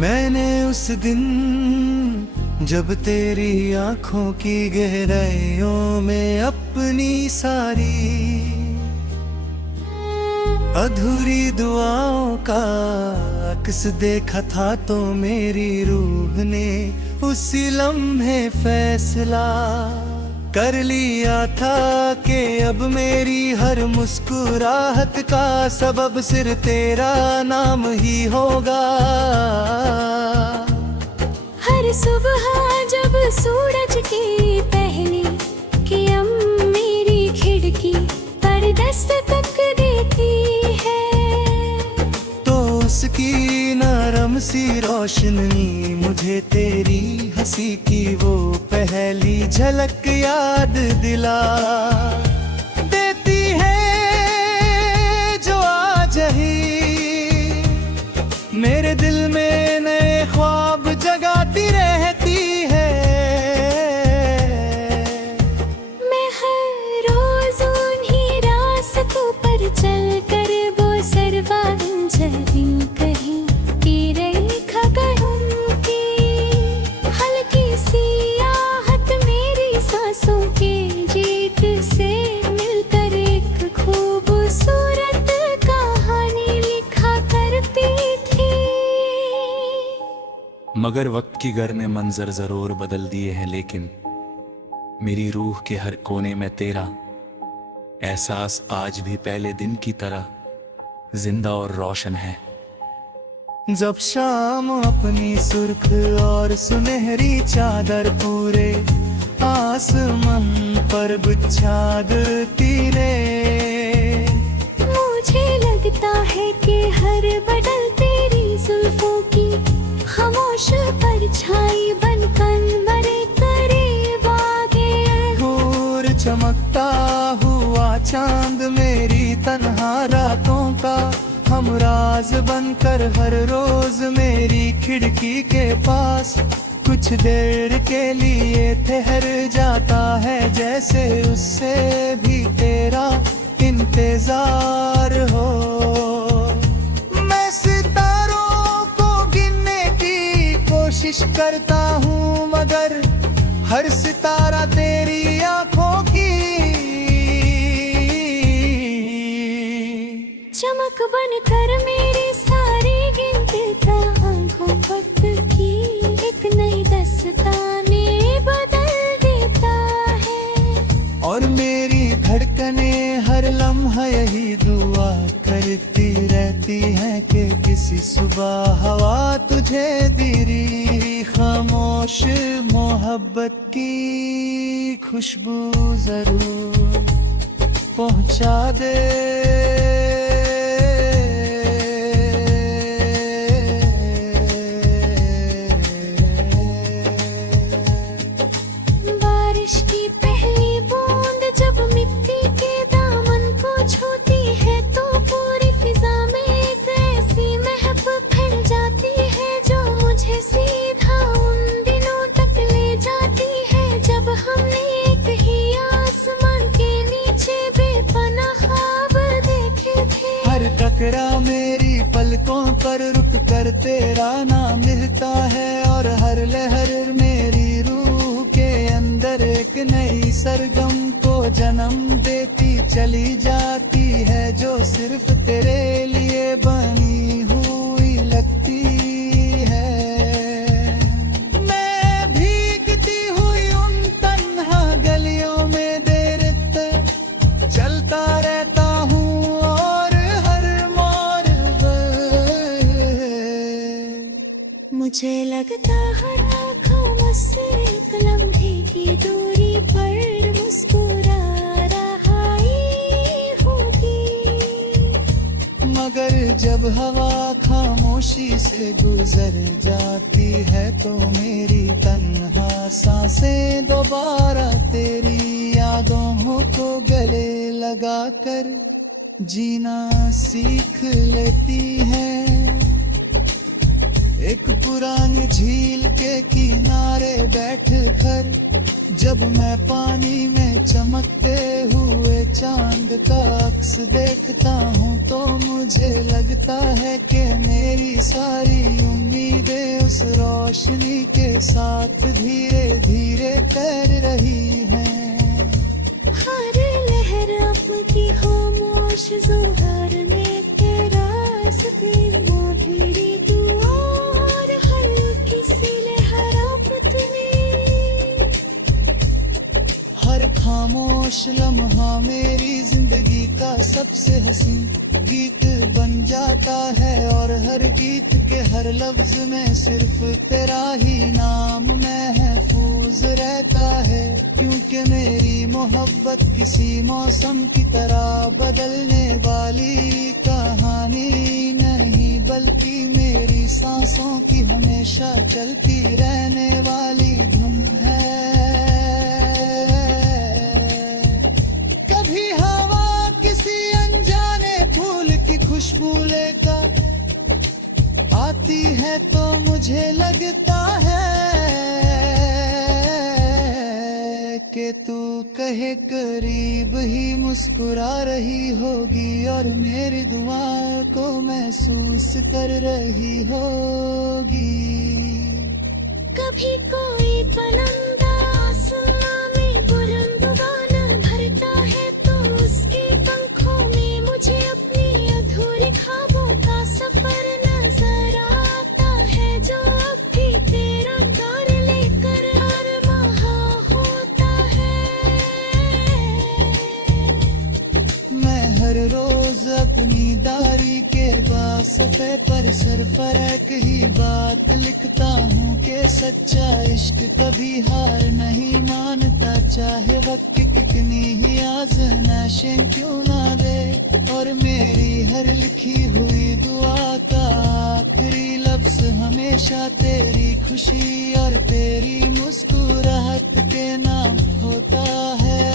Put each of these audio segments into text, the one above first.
मैंने उस दिन जब तेरी आंखों की गहराइयों में अपनी सारी अधूरी दुआओं का अक्स देखा था, तो मेरी रूह ने उसी लम्हे फैसला कर लिया था कि अब मेरी हर मुस्कुराहट का सबब सिर्फ तेरा नाम ही होगा। हर सुबह जब सूरज की पहली किरण मेरी खिड़की पर दस्तक देती है, तो उसकी नरम सी रोशनी मुझे तेरी हंसी की वो पहली झलक याद दिला देती है, जो आज ही मेरे दिल में नए ख्वाब जगाती रहती है। मैं हर रोज उन्हीं रास्तों पर चल कर वो सर्वांजलि कहीं की रेखा करूं की, हल्की सी आहट मेरी सांसों के जीत से मिलकर एक खूबसूरत कहानी लिखा करती थी। मगर वक्त की गर ने मंजर जरूर बदल दिए हैं, लेकिन मेरी रूह के हर कोने में तेरा एहसास आज भी पहले दिन की तरह जिंदा और रोशन है। जब शाम अपनी सुर्ख और सुनहरी चादर पूरे आसमान पर बिछाती रे, मुझे लगता है कि हर बदल तेरी जुल्फों की खामोश परछाई बनकर मरे करीब आ गए। दूर चमकता हुआ चांद मेरी तन्हा रातों का हमराज बनकर हर रोज मेरी खिड़की के पास कुछ देर के लिए ठहर जाता है, जैसे उससे भी तेरा इंतजार हो। मैं सितारों को गिनने की कोशिश करता हूँ, मगर हर सितारा तेरी आंखों की चमक बनकर मेरी सारी गिनती आंखों पट की एक नई दस्ताने बदल देता है। और मेरी धड़कने हर लम्हा यही दुआ करती रहती है कि किसी सुबह हवा तुझे तेरी खामोश मोहब्बत की खुशबू जरूर पहुंचा दे। बारिश की पहली बूंद जब मिट्टी के दामन को छूती है, तो पूरी फिजा में एक ऐसी महक फैल जाती है, जो मुझे सीधा उन दिनों तक ले जाती है जब हमने एक ही आसमान के नीचे बेपनाह ख्वाब देखे थे। हर टकरा मेरी पलकों पर रुक कर तेरा नाम मिलता है, और हर लहर मेरी रूह के अंदर एक नई सरगम को जन्म देती चली जाती है, जो सिर्फ तेरे लिए बनी हुई लगती है। मैं भीगती हुई उन तन्हा गलियों में देर तक चलता रहता हूँ, और हर मोड़ पर मुझे लगता हर आँखों मुझसे एक लम्हे की दूरी पर मुस्कुरा रहा ही होगी। मगर जब हवा खामोशी से गुजर जाती है, तो मेरी तन्हा सांसें दोबारा तेरी यादों को गले लगाकर जीना सीख लेती है। एक पुरानी झील के किनारे बैठ कर जब मैं पानी में चमकते हुए चांद का अक्स देखता हूँ तो मुझे लगता है कि मेरी सारी उम्मीदें उस रोशनी के साथ धीरे धीरे तैर रही हैं। हर लहर आपकी खामोश ज़ोहर में तेरा सकीना मेरी दुआ और हल्की सी लहरापत में। हर खामोश लम्हा मेरी जिंदगी का सबसे हसीन गीत बन जाता है और हर गीत के हर लफ्ज में सिर्फ तेरा ही नाम महफूज रहता है। क्योंकि मेरी मोहब्बत किसी मौसम की तरह बदलने वाली कहानी नहीं, बल्कि मेरी सांसों की हमेशा चलती रहने वाली धुन है। कभी हवा किसी अनजाने फूल की खुशबू लेकर आती है तो मुझे लगता है कि तू कहे करीब ही मुस्कुरा रही होगी और मेरी दुआ को महसूस कर रही होगी। कभी कोई पलंदा आसमां में बुलंद गाना भरता है तो उसके पंखों में मुझे अपनी अधूरे ख्वाबों का सफर नजर आता है, जो अब भी तेरा तार लेकर हर महा होता है। मैं हर रोज अपनी डायरी के बासफ़े पर सरफरक ही बात लिखता हूँ कि सच्चा इश्क कभी हार नहीं मानता, चाहे वक्त कितनी ही आज़माइशें क्यों ना दे। और मेरी हर लिखी हुई दुआ का आखिरी लफ्ज हमेशा तेरी खुशी और तेरी मुस्कुराहट के नाम होता है।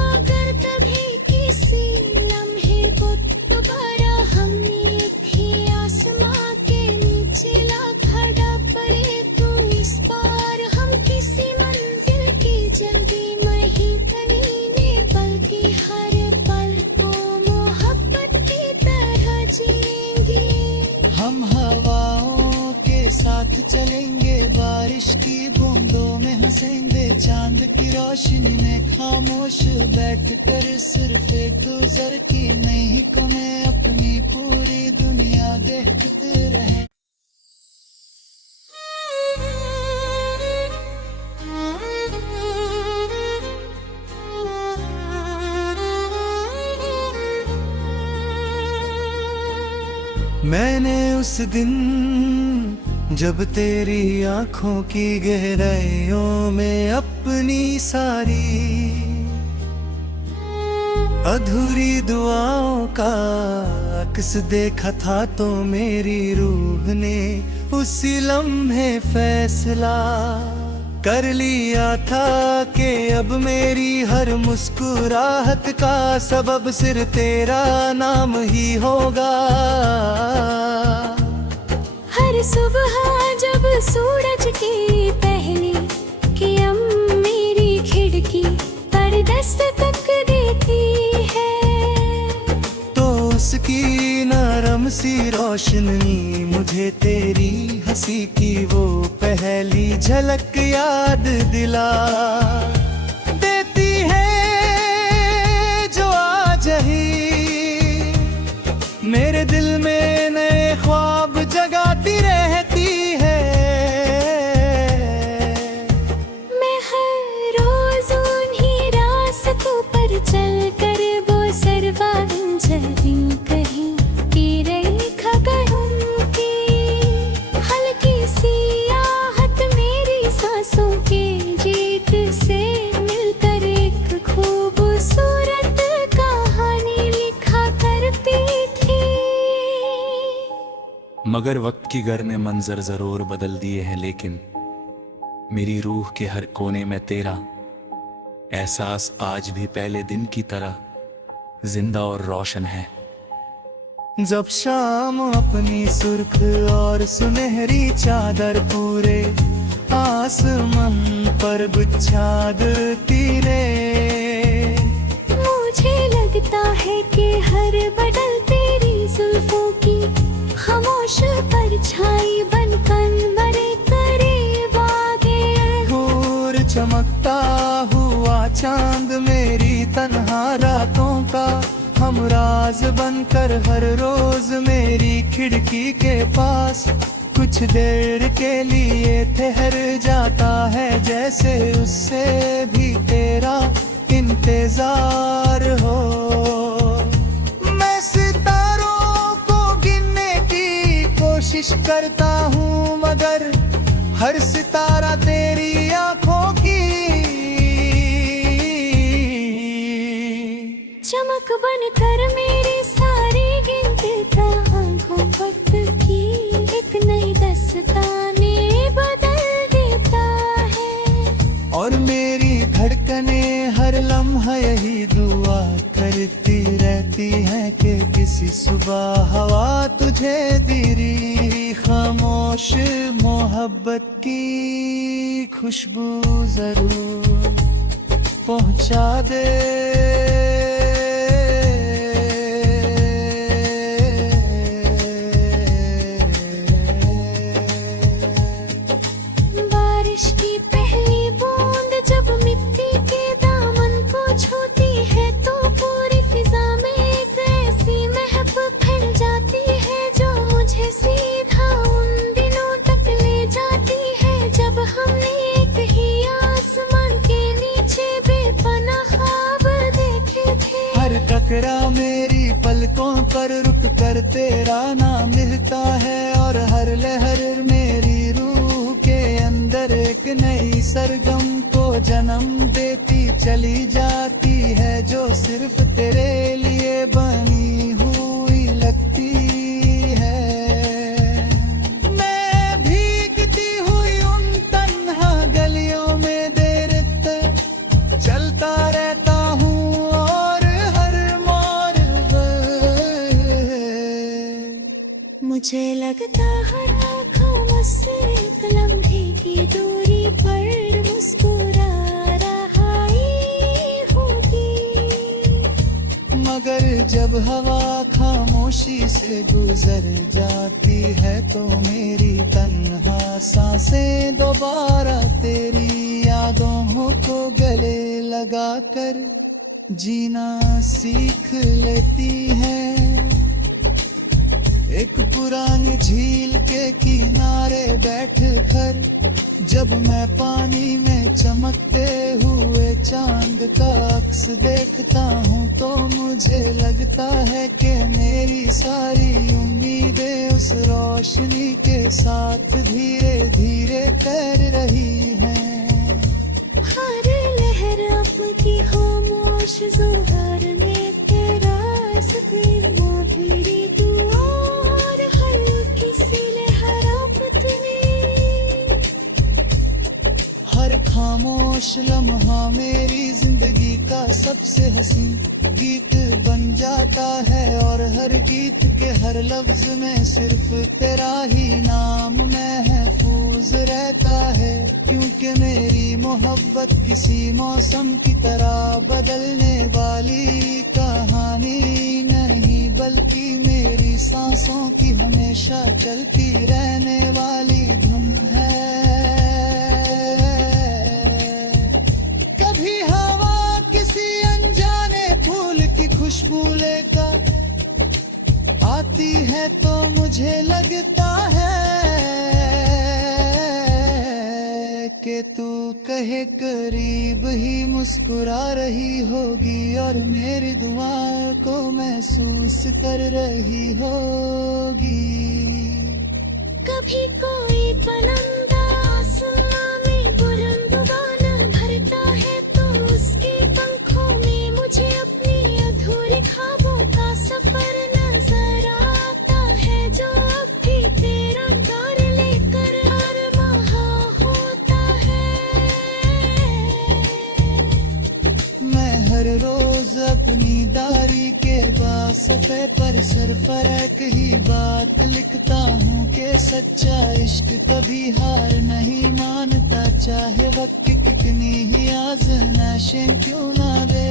अगर कभी किसी लम्हे को दोबारा हमने एक ही आसमां के नीचे ला खड़ा पड़े तो इस बार हम किसी मंजिल की जल्दी नहीं करेंगे, बल्कि हर पल को मोहब्बत की तरह जिएंगे। हम हवाओं के साथ चलेंगे, बारिश की बूंदों में हंसेंगे, चांद की रोशनी में खामोश बैठ कर सिर्फ एक गुजर की नहीं को मैं अपनी पूरी दुनिया देखते रहे। मैंने उस दिन जब तेरी आंखों की गहराइयों में अपनी सारी अधूरी दुआओं का अक्स देखा था तो मेरी रूह ने उसी लम्हे फैसला कर लिया था कि अब मेरी हर मुस्कुराहट का सबब सिर्फ तेरा नाम ही होगा। हर सुबह जब सूरज की पहली किरण मेरी खिड़की पर दस्तक देती है तो उसकी नरम सी रोशनी मुझे तेरी हंसी की वो पहली झलक याद दिला देती है, जो आज ही मेरे दिल में नए ख्वाब जगाती रहती है। मैं हर रोज उन्हीं रास्तों पर चल कर वो सर्वांजलि कहीं की रेखा करूं की हल्की सी आहट मेरी सांसों के जीत से मिलकर एक खूबसूरत कहानी लिखा करती थी। मगर वक्त की गर ने मंजर जरूर बदल दिए हैं, लेकिन मेरी रूह के हर कोने में तेरा एहसास आज भी पहले दिन की तरह जिंदा और रोशन है। जब शाम अपनी सुर्ख और सुनहरी चादर पूरे आसमान पर बुछादती रे। मुझे लगता है कि हर बदल तेरी जुल्फों की खामोश परछाई बनकर मरे करीब आ गए। दूर चमकता हुआ चांद मेरी तन्हा रातों का हमराज बनकर हर रोज मेरी खिड़की के पास कुछ देर के लिए ठहर जाता है, जैसे उससे भी तेरा इंतजार हो। मैं सितारों को गिनने की कोशिश करता हूँ, मगर हर सितारा तेरी आंखों की चमक बनकर मेरी सारी गिनती आंखों वक्त की एक नई दस्ताने बदल देता है। और मेरी धड़कने हर लम्हा यही दुआ करती रहती है कि किसी सुबह हवा तुझे तेरी खामोश मोहब्बत की खुशबू जरूर पहुंचा दे। बारिश की पहली बूंद जब मिट्टी के दामन को छूती है तो पूरी फिजा में एक ऐसी महक फैल जाती है जो मुझे सीधा उन दिनों तक ले जाती है जब हमने एक ही आसमान के नीचे बेपनाह ख्वाब देखे थे। हर टकरा मेरी पलकों पर रुक कर तेरा नाम मिलता है, और हर लहर मेरी रूह के अंदर एक नई सरगम को जन्म देती चली जाती है, जो सिर्फ तेरे लिए बनी हुई लगती है। मैं भीगती हुई उन तन्हा गलियों में देर तक चलता रहता हूँ, और हर मोड़ मुझे लगता हर आँखों मुझसे एक लम्हे की दूरी पर मुस्कुरा रहा ही होगी। मगर जब हवा खामोशी से गुजर जाती है तो मेरी तन्हा सांसें दोबारा तेरी यादों को गले लगाकर जीना सीख लेती है। एक पुरानी झील के किनारे बैठ कर जब मैं पानी में चमकते हुए चांद का अक्स देखता हूँ तो मुझे लगता है कि मेरी सारी उम्मीदें उस रोशनी के साथ धीरे धीरे तैर रही हैं। हर लहर आपकी खामोश ज़ोहर में तेरा ज़िक्र माधुरी दुआ और हल्की सी लहरापत में। हर खामोश लम्हा मेरी जिंदगी का सबसे हसीन गीत बन जाता है, और हर गीत के हर लफ्ज में सिर्फ तेरा ही नाम महफूज रहता है। क्योंकि मेरी मोहब्बत किसी मौसम की तरह बदलने वाली कहानी नहीं, बल्कि मेरी सांसों की हमेशा चलती रहने वाली धुन है। कभी हवा किसी अनजाने फूल की खुशबू लेकर आती है तो मुझे लगता है कि तू कहे करीब ही मुस्कुरा रही होगी, और मेरी दुआ को महसूस कर रही होगी। कभी कोई पलंदा आसमां में बुलंद गाना भरता है तो उसके पंखों में मुझे अपनी अधूरे ख्वाबों का सफर नजर आता है, जो अब भी तेरा तार लेकर हर महा होता है। मैं हर रोज अपनी दारी के बासफ़े पर सरफरक ही बात लिखता हूँ कि सच्चा इश्क कभी हार नहीं मानता, चाहे वक्त कितनी ही आज़माइशें क्यों ना दे।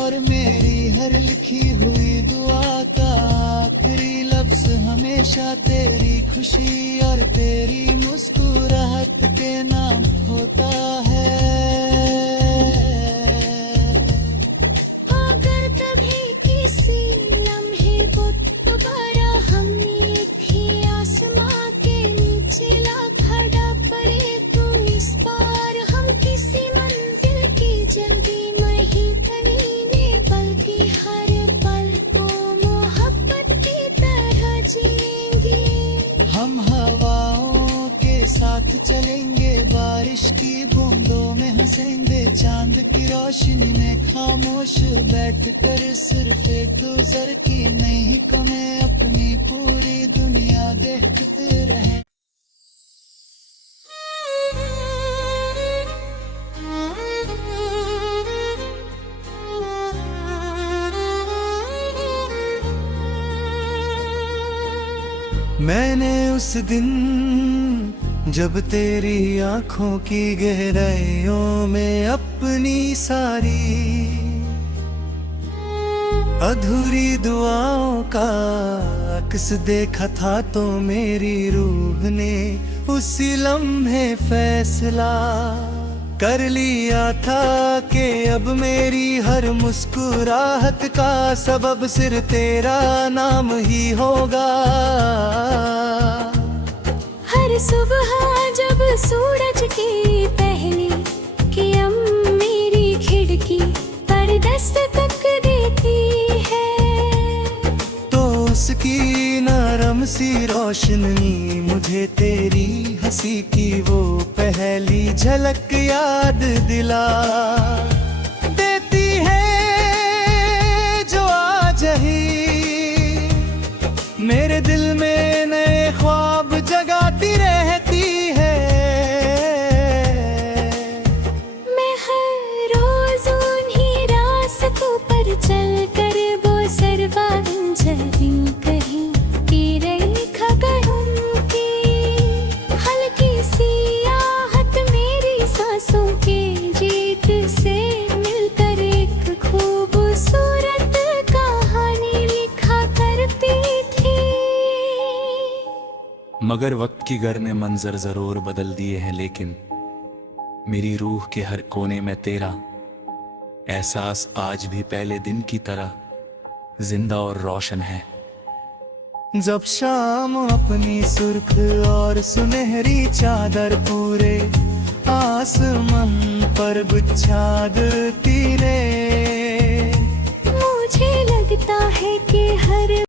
और मेरी हर लिखी हुई दुआ का आखिरी लफ्ज हमेशा तेरी खुशी और तेरी मुस्कुराहट के नाम होता है। अगर कभी किसी लम्हे वो दोबारा हम एक ही आसमां के नीचे ला खड़ा पड़े, तो इस बार हम किसी मंजिल की जल्दी नहीं करेंगे, बल्कि हर पल को मोहब्बत की तरह जिएंगे। हम हवाओं के साथ चलेंगे, बारिश की बूंदों में हंसेंगे, चांद की रोशनी में खामोश बैठकर सिर्फ एक दूसरे की महक में अपनी पूरी दुनिया देखते रहें। मैंने उस दिन जब तेरी आंखों की गहराइयों में अपनी सारी अधूरी दुआओं का अक्स देखा था, तो मेरी रूह ने उसी लम्हे फैसला कर लिया था कि अब मेरी हर मुस्कुराहट का सबब सिर्फ तेरा नाम ही होगा। हर सुबह जब सूरज की पहली किरण मेरी खिड़की पर दस्तक देती है, तो उसकी नरम सी रोशनी मुझे तेरी हंसी की वो पहली झलक याद दिला देती है, जो आज ही मेरे दिल में नए ख्वाब जगाती रहती है। मैं हर रोज उन्हीं रास्तों पर चल कर वो सर्वांजलि कहीं की रेखा करूं की, हल्की सी आहट मेरी सांसों के जीत से मिलकर एक खूबसूरत कहानी लिखा करती थी। मगर वक्त की गर ने मंजर जरूर बदल दिए हैं, लेकिन मेरी रूह के हर कोने में तेरा एहसास आज भी पहले दिन की तरह जिंदा और रोशन है। जब शाम अपनी सुर्ख और सुनहरी चादर पूरे आसमान पर बिछा देती रे,